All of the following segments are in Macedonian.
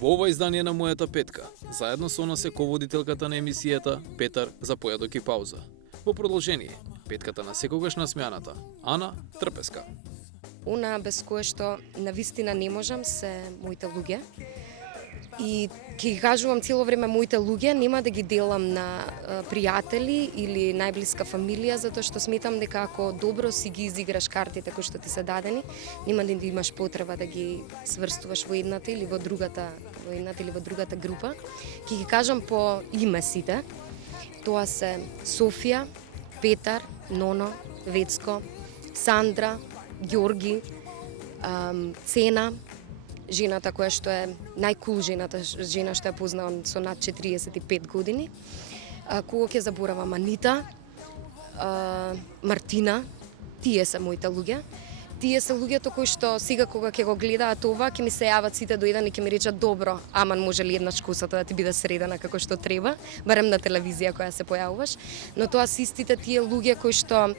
Во ова издание на Мојата петка, заедно со нас е ководителката на емисијата Петар за појадок и пауза. Во продолжение, петката на секогаш насмеаната, Ана Трпеска. Она без кое што навистина не можам се моите луѓе. И ќе ги кажувам цело време моите луѓе, нема да ги делам на пријатели или најблиска фамилија, затоа што сметам дека ако добро си ги изиграш картите кои што ти се дадени, нема да имаш потреба да ги сврстуваш во едната или во другата група. Ќе ги кажам по име сите. Тоа се Софија, Петар, Ноно, Вецко, Сандра, Ѓорги, Цена, жената која што е најкул жена што ја познавам со над 45 години. Кога ќе заборавам Анита, Мартина, тие се моите луѓе. Тие се луѓето кои што сега кога ќе го гледаат ова, ќе ми се јават сите до еден и ќе ми речат добро, аман може ли еднаш косата да ти биде средена како што треба, барем на телевизија која се појавуваш, но тоа се истите тие луѓе кои што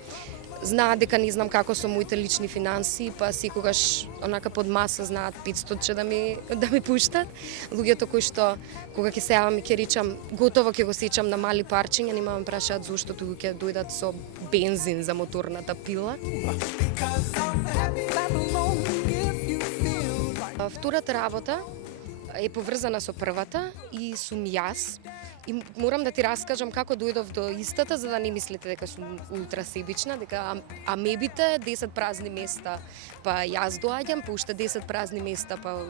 знаат дека не знам како со моите лични финанси, па секогаш онака под маса знаат 500 да ми пуштат. Луѓето кои што кога ќе се јавам и ќе речам готово ќе го сечам на мали парчиња, нема ме прашаат зошто туку ќе дојдат со бензин за моторната пила. Втората работа е поврзана со првата и сум јас. И морам да ти раскажам како дојдов до истата, за да не мислите дека сум ултра себична, дека амебите 10 празни места, па јас доаѓам, па уште 10 празни места, па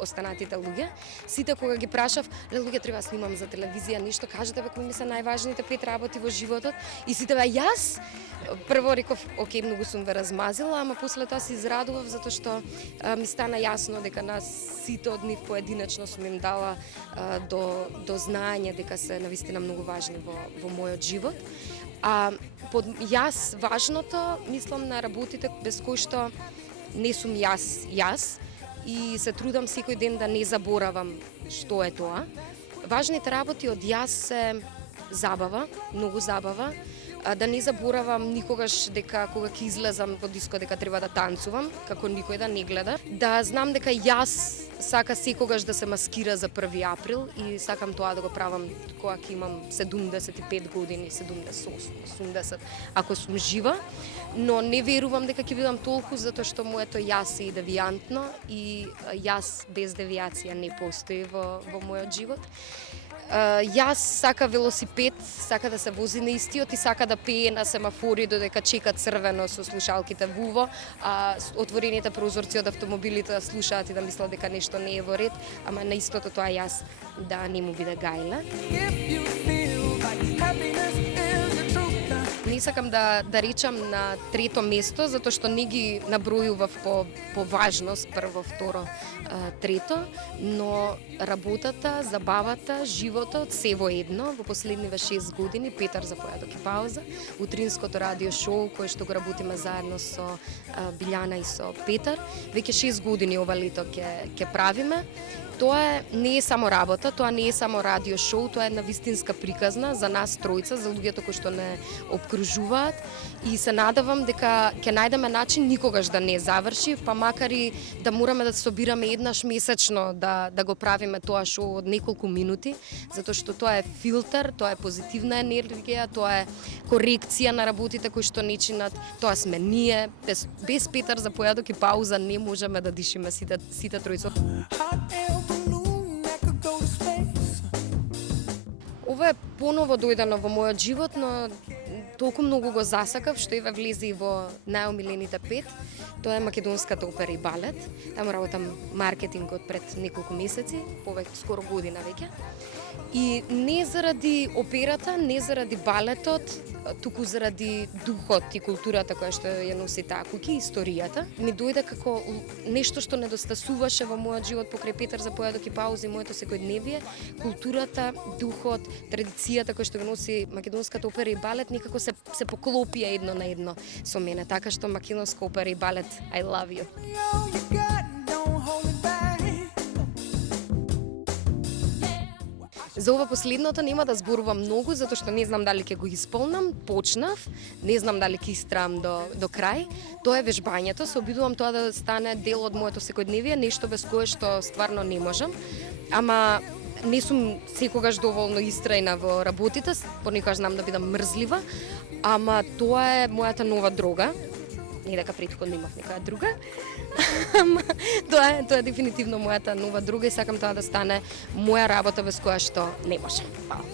останатите луѓе. Сите кога ги прашав, луѓе треба снимам за телевизија, нешто кажете бе кои ми се најважните 5 работи во животот, и сите бе јас. Прво реков, окей, многу сум ве размазила, ама после тоа се израдував затоа што ми стана јасно дека на сите од нив поединечно сум им дала до знаење дека се навистина многу важни во мојот живот. А под јас важното, мислам на работите без кои што не сум јас и се трудам секој ден да не заборавам што е тоа. Важните работи од јас се забава, многу забава, да не заборавам никогаш дека кога ќе излезам во диско дека треба да танцувам, како никој да не гледа. Да знам дека јас сака секогаш да се маскира за 1 април и сакам тоа да го правам кога ќе имам 75 години, 70, ако сум жива, но не верувам дека ќе бидам толку затоа што моето јас е девијантно и јас без девијација не постои во мојот живот. Јас сака велосипед, сака да се вози на истиот и сака да пее на семафори додека чека црвено со слушалките во уво, а отворените прозорци од автомобилите да слушаат и да мислат дека нешто не е во ред, ама на истото тоа јас да не му биде гајла. Не сакам да речам на трето место, затоа што не ги набројував по важност, прво, второ, трето, но работата, забавата, животот, се во едно, во последниве 6 години, Петар за појадок и пауза, утринското радио шоу, кое што го работиме заедно со Билјана и со Петар, веќе 6 години ова лето ќе правиме. Тоа не е само работа, тоа не е само радио шоу, тоа е една вистинска приказна за нас тројца, за луѓето кои што не обкружуваат, и се надевам дека ќе најдеме начин никогаш да не заврши, па макар и да мораме да се собираме еднаш месечно да го правиме тоа шоу од неколку минути, затоа што тоа е филтер, тоа е позитивна енергија, тоа е корекција на работите кои што не чинат, тоа сме ние, без Петар за појадок и пауза не можеме да дишиме сите тројца. Ова е поново дојдено во мојот живот, но толку многу го засакав што еве влезе и во најомилените 5. Тоа е македонската опера и балет. Таму работам маркетингот пред неколку месеци, скоро година веќе. И не заради операта, не заради балетот, туку заради духот и културата која што ја носи таа куќа, историјата, ми дојде како нешто што недостасуваше во мојот живот покрај Петар за појадок и паузи, моето секојдневие, културата, духот, традицијата која што го носи македонската опера и балет некако се поклопија едно на едно со мене, така што македонска опера и балет, I love you. За ова последното нема да зборувам многу, затоа што не знам дали ќе го исполнам, почнав, не знам дали ќе истрам до крај. Тоа е вежбањето, се обидувам тоа да стане дел од моето секојдневие, нешто без кое што стварно не можам. Ама не сум секогаш доволно истрајна во работите, понекогаш знам да бидам мрзлива, ама тоа е мојата нова дрога. Не дека претходно имав некоја друга, ама тоа е дефинитивно мојата нова друга и сакам тоа да стане моја работа без која што не можам. Фала.